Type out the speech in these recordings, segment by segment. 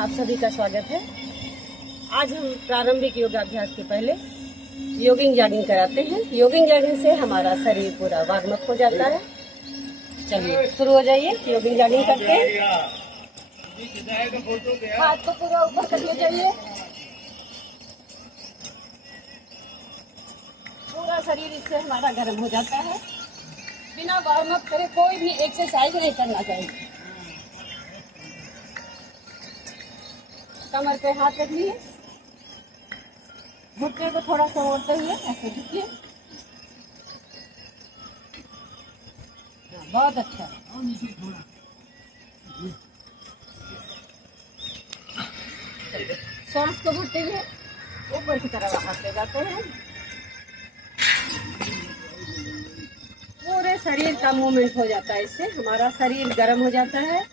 आप सभी का स्वागत है। आज हम प्रारंभिक योगाभ्यास के पहले योगिंग जॉगिंग कराते हैं। योगिंग जॉगिंग से हमारा शरीर पूरा वार्म अप हो जाता है। चलिए शुरू हो जाइए। योगिंग जॉगिंग करते हैं। हाथ को पूरा ऊपर कर ले जाइए। पूरा शरीर इससे हमारा गर्म हो जाता है। बिना वार्म अप करे कोई भी एक्सरसाइज नहीं करना चाहिए। कमर पे हाथ रख लिए, घुटने को थोड़ा सा मोड़ते हुए ऐसे झुकिए। बहुत अच्छा। सांस को भरते हुए ऊपर की तरफ हाथ ले जाते हैं। पूरे शरीर का मूवमेंट हो जाता है। इससे हमारा शरीर गर्म हो जाता है।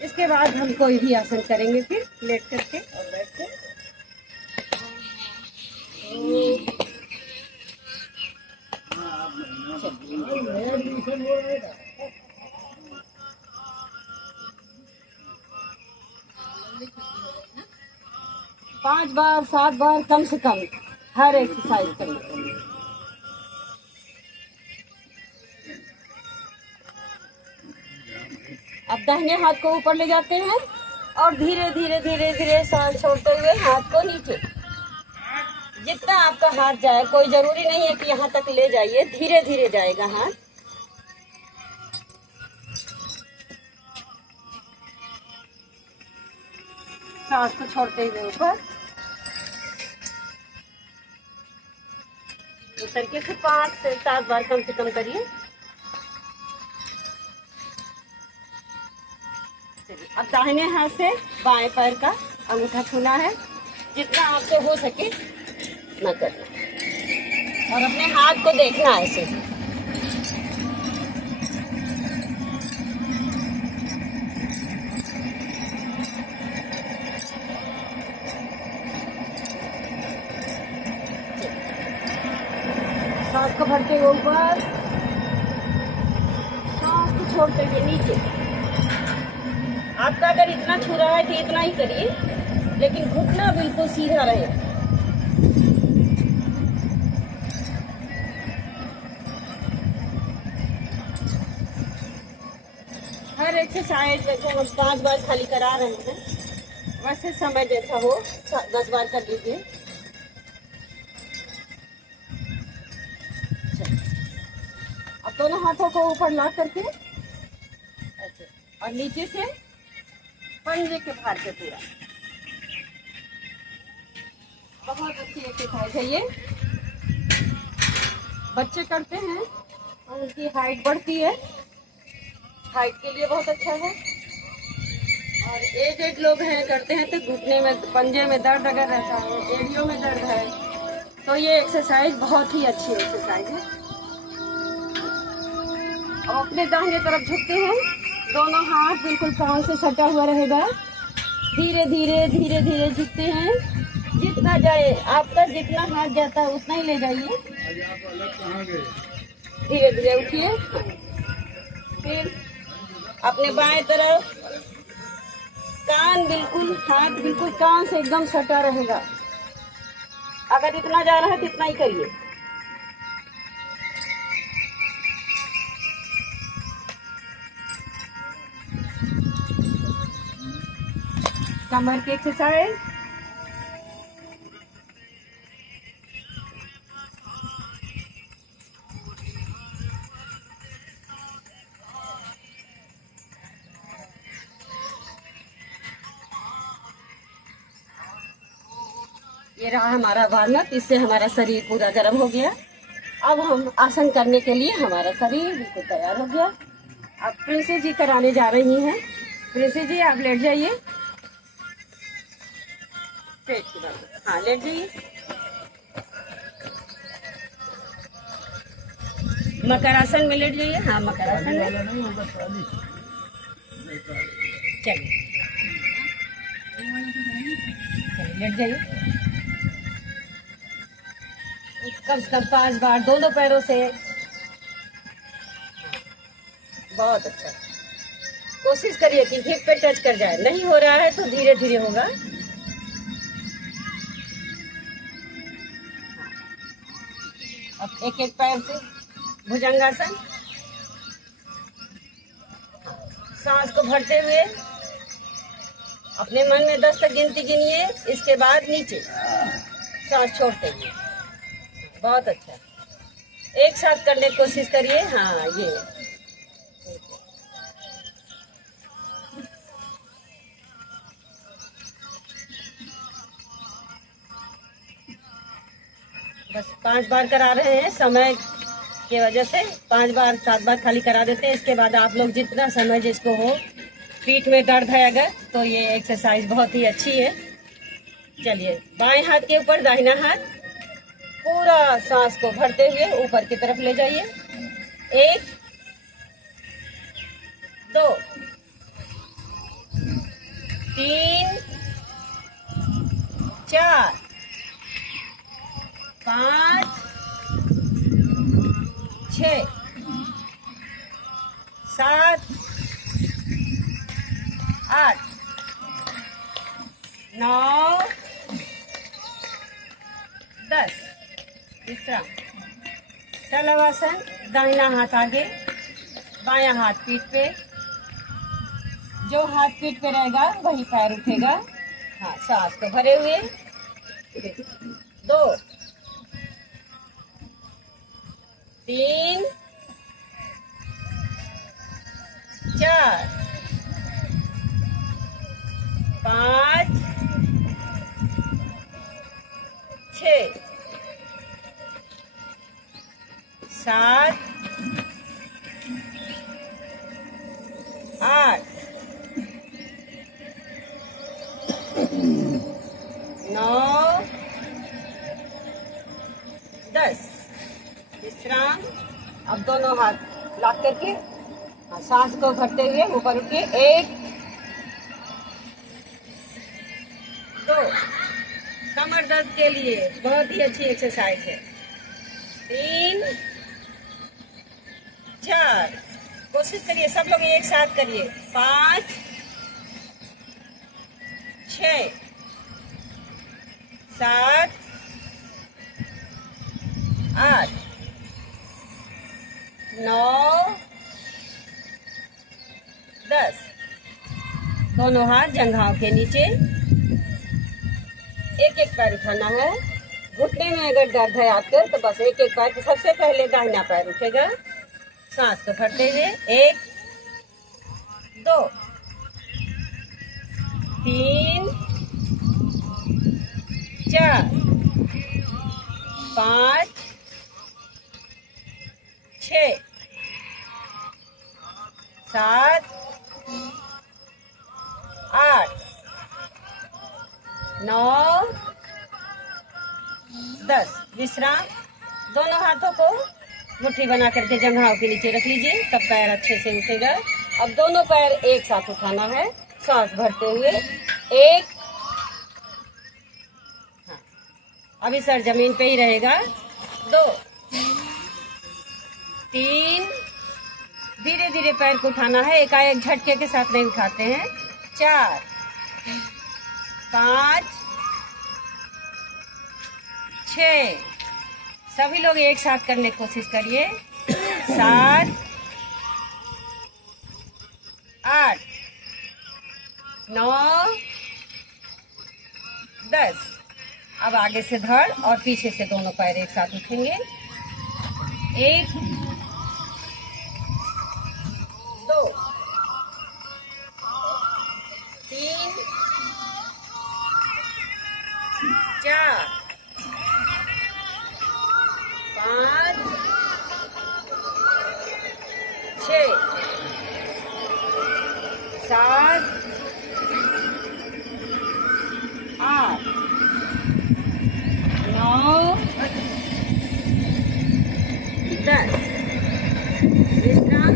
इसके बाद हम कोई भी आसन करेंगे, फिर लेट करके और बैठ के। 5 बार 7 बार कम से कम हर एक्सरसाइज करनी चाहिए। अब दाहिने हाथ को ऊपर ले जाते हैं और धीरे धीरे धीरे धीरे सांस छोड़ते हुए हाथ को नीचे। जितना आपका हाथ जाए, कोई जरूरी नहीं है कि यहाँ तक ले जाइए, धीरे धीरे जाएगा हाथ। सांस को छोड़ते हुए ऊपर उतर के फिर 5 से 7 बार कम से कम करिए। अब दाहिने हाथ से बाएं पैर का अंगूठा छूना है। जितना आपसे हो सके न करना और अपने हाथ को देखना है ऐसे। सांस को भरते हुए ऊपर, सांस को छोड़ते हुए नीचे। आपका अगर इतना छू रहा है तो इतना ही करिए, लेकिन घुटना बिल्कुल सीधा रहे। हर एक्सरसाइज जैसे हम 5 बार खाली करा रहे हैं, वैसे समय जैसा हो 10 बार कर लीजिए। अब दोनों हाथों को ऊपर ला करके ऐसे और नीचे से पंजे के भार से पूरा। बहुत अच्छी एक्सरसाइज है ये। बच्चे करते हैं और उनकी हाइट बढ़ती है। हाइट के लिए बहुत अच्छा है। और एजेड लोग हैं करते हैं तो घुटने में, पंजे में दर्द अगर रहता है, एड़ियों में दर्द है, तो ये एक्सरसाइज बहुत ही अच्छी एक्सरसाइज है। अब अपने दाहिने तरफ झुकते हैं। दोनों हाथ बिल्कुल पांव से सटा हुआ रहेगा। धीरे धीरे धीरे धीरे झुकते हैं। जितना जाए आपका, जितना हाथ जाता है उतना ही ले जाइए। धीरे धीरे उठिए। फिर अपने बाएं तरफ कान बिल्कुल, हाथ बिल्कुल कान से एकदम सटा रहेगा। अगर इतना जा रहा है तो इतना ही करिए। कमर की एक्सरसाइज। ये रहा हमारा वार्म अप। इससे हमारा शरीर पूरा गर्म हो गया। अब हम आसन करने के लिए हमारा शरीर बिल्कुल तैयार हो गया। अब प्रिंसेस जी कराने जा रही हैं। प्रिंसेस जी आप लेट जाइए। पेट की बात, हाँ लेट जाइए। मकरासन में लेट जाइए। हाँ मकरासन में चलिए। लेट जाइए। कम से कम 5 बार दोनों पैरों से। बहुत अच्छा। कोशिश करिए कि हिप पे टच कर जाए। नहीं हो रहा है तो धीरे धीरे होगा। अब एक एक पैर से भुजंगासन। सांस को भरते हुए अपने मन में 10 तक गिनती गिनिए, इसके बाद नीचे सांस छोड़ते हुए। बहुत अच्छा, एक साथ करने की कोशिश करिए। हाँ, ये बस 5 बार करा रहे हैं, समय की वजह से 5 बार 7 बार खाली करा देते हैं। इसके बाद आप लोग जितना समय जिसको हो, पीठ में दर्द है अगर, तो ये एक्सरसाइज बहुत ही अच्छी है। चलिए, बाएं हाथ के ऊपर दाहिना हाथ, पूरा सांस को भरते हुए ऊपर की तरफ ले जाइए। 1 2 3 4 5 6 7 8 9 10। विश्राम। शलभासन। दाहिना हाथ आगे, बायां हाथ पीठ पे। जो हाथ पीठ पे रहेगा वही पैर उठेगा। हाँ, सांस को भरे हुए। 2 3 4 5 6 7 8 9 10। विश्राम। अब दोनों हाथ लाग करके सांस को भरते हुए ऊपर उठिए। 1 2। कमर दर्द के लिए बहुत ही अच्छी एक्सरसाइज है। 3 4। कोशिश करिए सब लोग एक साथ करिए। 5 6 7 8 9 10। दोनों हाथ जंघाओं के नीचे। एक एक पैर उठाना है। घुटने में अगर दर्द है आपको तो बस एक एक पैर, सबसे पहले दाहिना पैर उठेगा। सांस को भरते हुए 1 2 3 4 5 6 7 8 9 10। विश्राम। दोनों हाथों को मुट्ठी बना करके जंघाओं के नीचे रख लीजिए, तब पैर अच्छे से उठेगा। अब दोनों पैर एक साथ उठाना है, सांस भरते हुए। 1। हाँ, अभी सर जमीन पे ही रहेगा। 2 3। धीरे धीरे पैर को उठाना है, एकाएक झटके के साथ नहीं उठाते हैं। 4 5 6। सभी लोग एक साथ करने की कोशिश करिए। 7 8 9 10। अब आगे से धड़ और पीछे से दोनों पैर एक साथ उठेंगे। 1 2 3 4 5 6 7 8 9 10। विश्राम।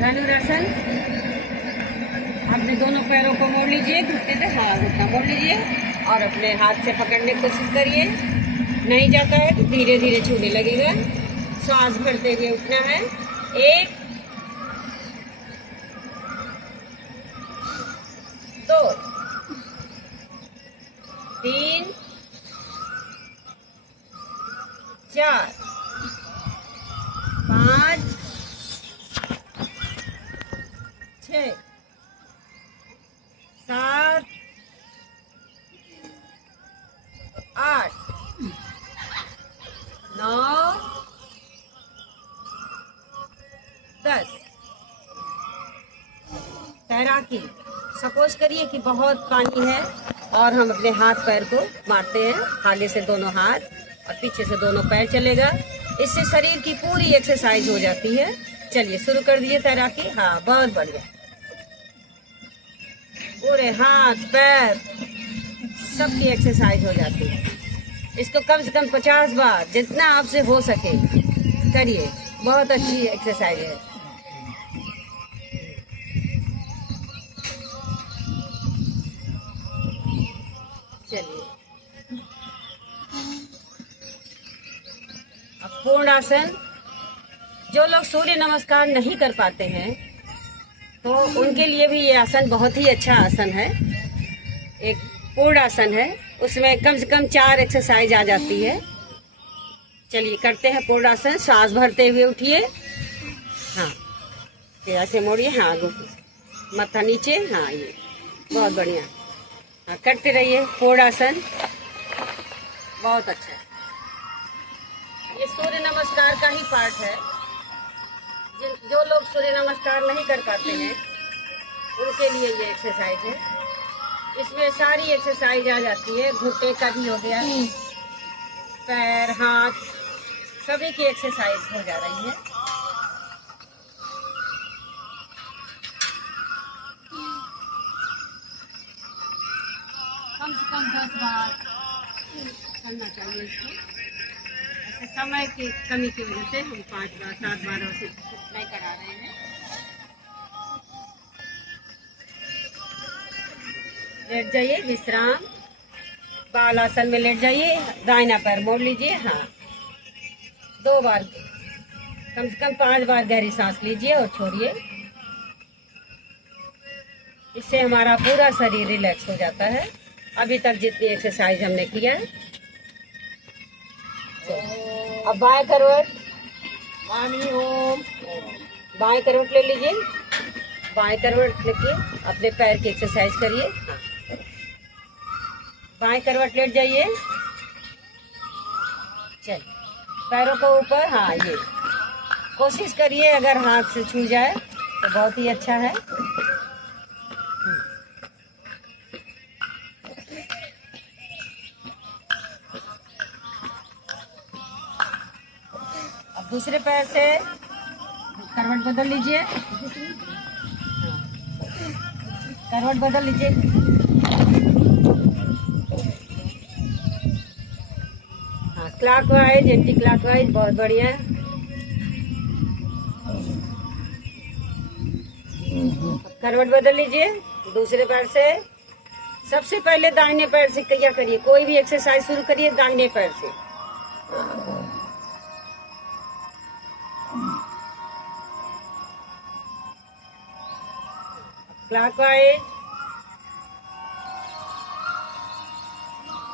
धनुरासन। अपने दोनों पैरों को मोड़ लीजिए, घुटने पे, हाँ घुटना मोड़ लीजिए और अपने हाथ से पकड़ने की कोशिश करिए। नहीं जाता है तो धीरे धीरे छूने लगेगा। सांस भरते हुए उठना है। 1 2, 3, 4, 5, 6, 7, 8, 9, 10। तैराकी। सपोज करिए कि बहुत पानी है और हम अपने हाथ पैर को मारते हैं, हाले से दोनों हाथ और पीछे से दोनों पैर चलेगा। इससे शरीर की पूरी एक्सरसाइज हो जाती है। चलिए शुरू कर दीजिए तैराकी। हाँ, बहुत बढ़िया। पूरे हाथ पैर सबकी एक्सरसाइज हो जाती है। इसको कम से कम 50 बार जितना आपसे हो सके करिए। बहुत अच्छी एक्सरसाइज है। चलिए अब पूर्ण आसन। जो लोग सूर्य नमस्कार नहीं कर पाते हैं तो उनके लिए भी ये आसन बहुत ही अच्छा आसन है। एक पूर्ण आसन है, उसमें कम से कम 4 एक्सरसाइज आ जाती है। चलिए करते हैं पूर्ण आसन। सांस भरते हुए उठिए। हाँ, फिर ऐसे मोड़िए। हाँ, माथा नीचे। हाँ, ये बहुत बढ़िया। हाँ, करते रहिए पूर्ण आसन। बहुत अच्छा। ये सूर्य नमस्कार का ही पार्ट है। जो लोग सूर्य नमस्कार नहीं कर पाते हैं उनके लिए ये एक्सरसाइज है। इसमें सारी एक्सरसाइज आ जाती है। घुटने का भी हो गया, पैर हाथ सभी की एक्सरसाइज हो जा रही है। कम से कम 10 बार करना चाहिए इसको। ऐसे समय की कमी की वजह से हम 5 बार 7 बार ऐसे नहीं करा रहे हैं। लेट जाइए, विश्राम। बाल आसन में लेट जाइए। दाहिना पैर मोड़ लीजिए। हाँ, 2 बार, कम से कम 5 बार गहरी सांस लीजिए और छोड़िए। इससे हमारा पूरा शरीर रिलैक्स हो जाता है। अभी तक जितनी एक्सरसाइज हमने किया है। अब बाएं करवट। बाएं करवट ले लीजिए। बाएं करवट लेके अपने पैर की एक्सरसाइज करिए। हाँ, बाएं करवट लेट जाइए। चल, पैरों को ऊपर। हाँ, ये कोशिश करिए अगर हाथ से छू जाए तो बहुत ही अच्छा है। अब दूसरे पैर से करवट बदल लीजिए। करवट बदल लीजिए। हाँ, क्लॉकवाइज एंटी क्लॉकवाइज। बहुत बढ़िया। करवट बदल लीजिए दूसरे पैर से। सबसे पहले दाहिने पैर से क्या करिए, कोई भी एक्सरसाइज शुरू करिए दाहिने पैर से। क्लॉकवाइज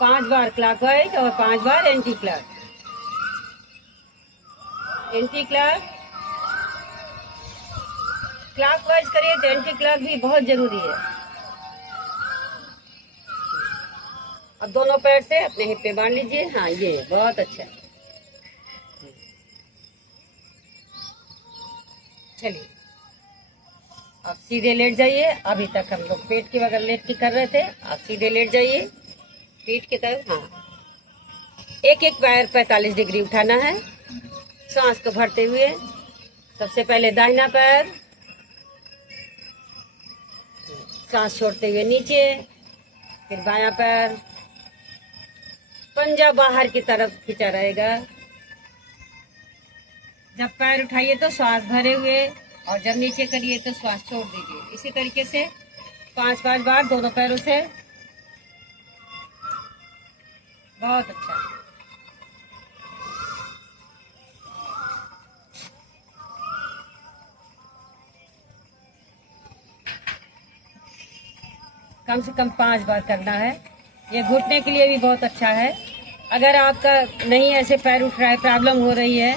5 बार क्लॉकवाइज और 5 बार anti clock. Anti clock. Clockwise करिए तो एंटी क्लॉक भी बहुत जरूरी है। अब दोनों पैर से अपने हिप पे बांध लीजिए। हाँ, ये बहुत अच्छा। चलिए अब सीधे लेट जाइए। अभी तक हम लोग पेट के बगल लेट के कर रहे थे, अब सीधे लेट जाइए पीठ की तरफ। हाँ, एक एक पैर 45 डिग्री उठाना है। सांस को भरते हुए सबसे पहले दाहिना पैर, सांस छोड़ते हुए नीचे, फिर बायां पैर। पंजा बाहर की तरफ खींचा रहेगा। जब पैर उठाइए तो श्वास भरे हुए और जब नीचे करिए तो श्वास छोड़ दीजिए। इसी तरीके से 5-5 बार दोनों पैरों से। बहुत अच्छा। कम से कम 5 बार करना है। ये घुटने के लिए भी बहुत अच्छा है। अगर आपका नहीं ऐसे पैर उठ रहा है, प्रॉब्लम हो रही है,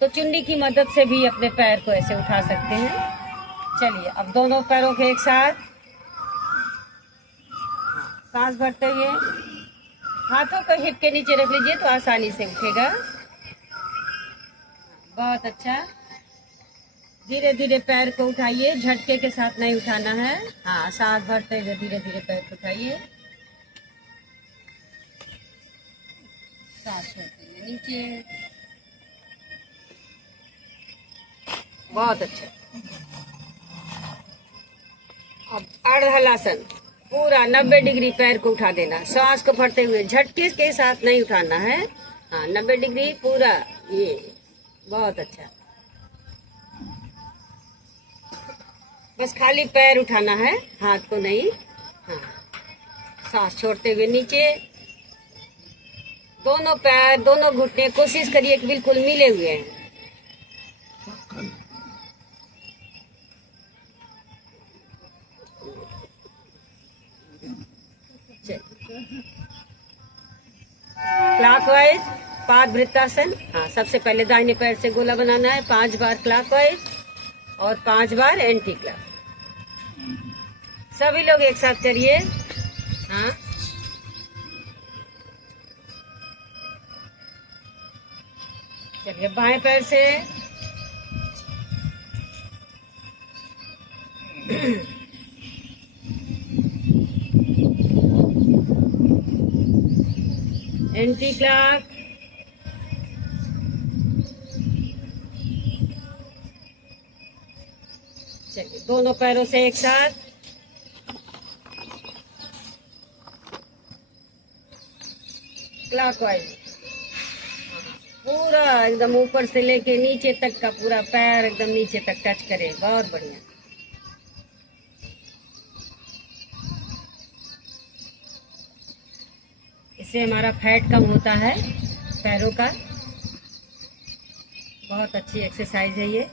तो चुन्नी की मदद से भी अपने पैर को ऐसे उठा सकते हैं। चलिए अब दोनों पैरों के एक साथ सांस भरते हुए हाथों को हिप के नीचे रख लीजिए तो आसानी से उठेगा। बहुत अच्छा। धीरे धीरे पैर को उठाइए, झटके के साथ नहीं उठाना है। हाँ, सांस भरते हुए धीरे धीरे पैर को उठाइए, सांस छोड़ते हुए नीचे। बहुत अच्छा। अब अर्धहलासन, पूरा 90 डिग्री पैर को उठा देना, सांस को भरते हुए, झटके के साथ नहीं उठाना है। हाँ, 90 डिग्री पूरा, ये बहुत अच्छा। बस खाली पैर उठाना है, हाथ को नहीं। हाँ, सांस छोड़ते हुए नीचे। दोनों पैर, दोनों घुटने कोशिश करिए कि बिल्कुल मिले हुए हैं। क्लॉकवाइज पादवृत्तासन। हाँ, सबसे पहले दाहिने पैर से गोला बनाना है, 5 बार क्लॉकवाइज और 5 बार एंटी क्लॉक। सभी लोग एक साथ करिए। हाँ, चलिए बाएं पैर से एंटी क्लॉक। चलिए दोनों पैरों से एक साथ क्लॉकवाइज। पूरा एकदम ऊपर से लेके नीचे तक का पूरा पैर एकदम नीचे तक टच करे। बहुत बढ़िया। इससे हमारा फैट कम होता है पैरों का। बहुत अच्छी एक्सरसाइज है ये।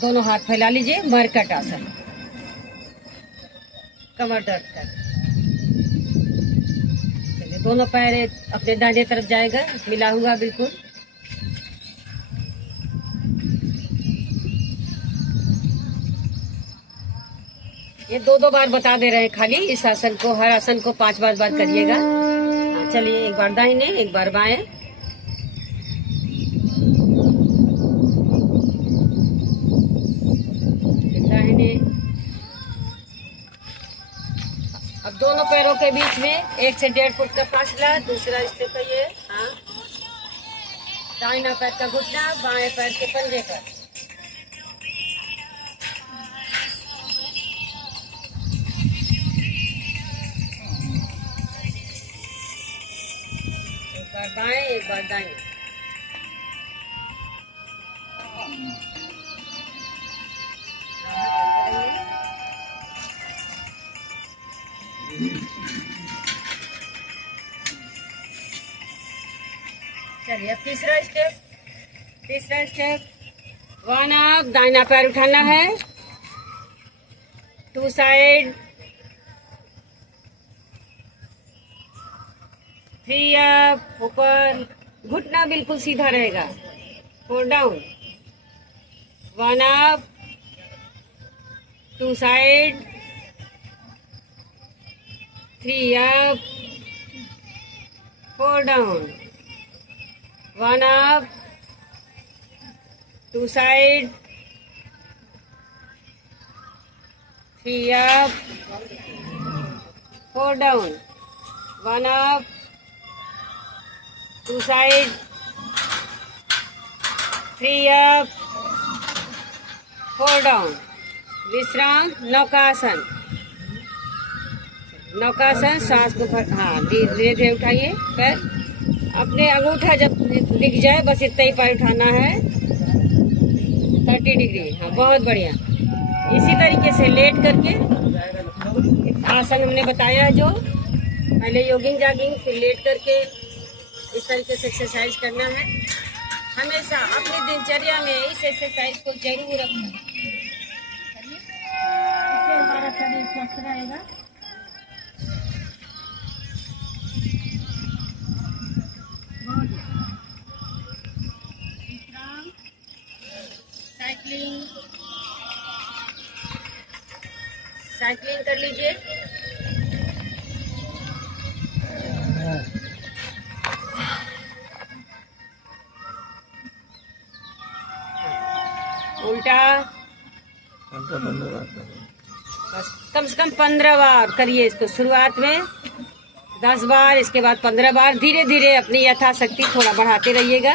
दोनों हाथ फैला लीजिए, मरकट आसन, कमर दर्द कर। चलिए दोनों पैर अपने दाहिने तरफ जाएगा, मिला हुआ बिल्कुल। ये 2-2 बार बता दे रहे हैं खाली। इस आसन को, हर आसन को 5 बार करिएगा। हाँ, चलिए एक बार दाहिने, एक बार बाएं। दाहिने। अब दोनों पैरों के बीच में 1 से 1.5 फुट का फासला। दूसरा स्टेप है ये। हाँ, दाहिना पैर का घुटना बाएं पैर के पंजे पर। एक बार बाएं, एक बार दाएं। चलिए अब तीसरा स्टेप। 1 अप, दाहिना पैर उठाना है, 2 साइड, 3 अप, ऊपर, घुटना बिल्कुल सीधा रहेगा, 4 down, 1 up, 2 side, 3 up, 4 down, 1 up, 2 side, 3 up, 4 down, 1 up, 2 side, 3 up, 4 down। विश्राम, नौकासन। नौकासन, सांस को हाँ धीरे धीरे उठाइए पैर। अपने अंगूठा जब दिख जाए बस इतना ही पैर उठाना है, 30 डिग्री। हाँ, बहुत बढ़िया। इसी तरीके से लेट करके आसन हमने बताया जो पहले, योगिंग जागिंग, फिर लेट करके इस तरीके से एक्सरसाइज करना है। हमेशा अपनी दिनचर्या में इस एक्सरसाइज को जरूर रखें। इससे हमारा शरीर स्वस्थ रहेगा। साइकिलिंग कर लीजिए। उल्टा बस कम से कम 15 बार करिए इसको। शुरुआत में 10 बार, इसके बाद 15 बार, धीरे धीरे अपनी यथाशक्ति थोड़ा बढ़ाते रहिएगा।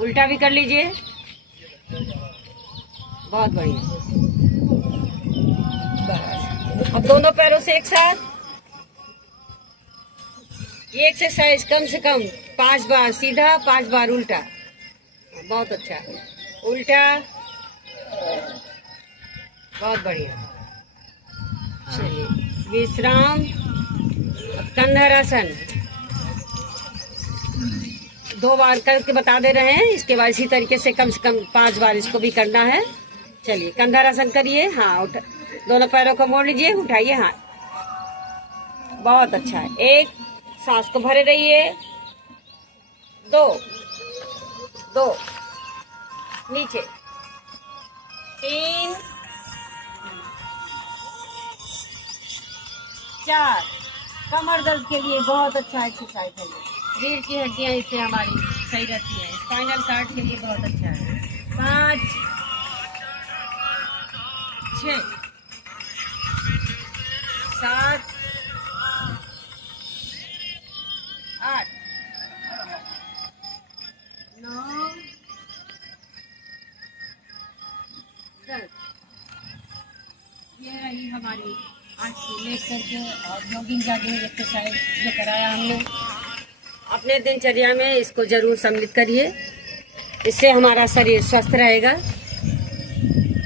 उल्टा भी कर लीजिए। बहुत बढ़िया। बस अब दोनों पैरों से एक साथ ये एक्सरसाइज कम से कम 5 बार सीधा, 5 बार उल्टा। बहुत अच्छा। उल्टा, बहुत बढ़िया। चलिए विश्राम। कंधरासन 2 बार करके बता दे रहे हैं। इसके बाद इसी तरीके से कम 5 बार इसको भी करना है। चलिए कंधरासन करिए। हाँ, दोनों पैरों को मोड़ लीजिए, उठाइए हाथ। बहुत अच्छा है। 1, सांस को भरे रहिए। 2, नीचे। 3, 4। कमर दर्द के लिए बहुत अच्छा एक्सरसाइज है। रीढ़ की हड्डियां इससे हमारी सही रहती है। स्पाइनल कार्ड के लिए बहुत अच्छा है। 5, 6, 7, 8, 9, 10। ये रही हमारी आज की लेट करके और जॉगिंग जॉगिंग एक्सरसाइज जो कराया हमने। अपने दिनचर्या में इसको जरूर सम्मिलित करिए। इससे हमारा शरीर स्वस्थ रहेगा।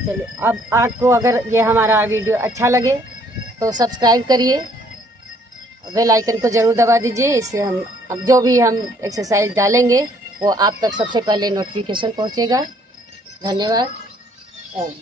चलिए अब आपको अगर ये हमारा वीडियो अच्छा लगे तो सब्सक्राइब करिए, बेल आइकन को जरूर दबा दीजिए। इससे हम अब जो भी हम एक्सरसाइज डालेंगे वो आप तक सबसे पहले नोटिफिकेशन पहुंचेगा। धन्यवाद। ओम।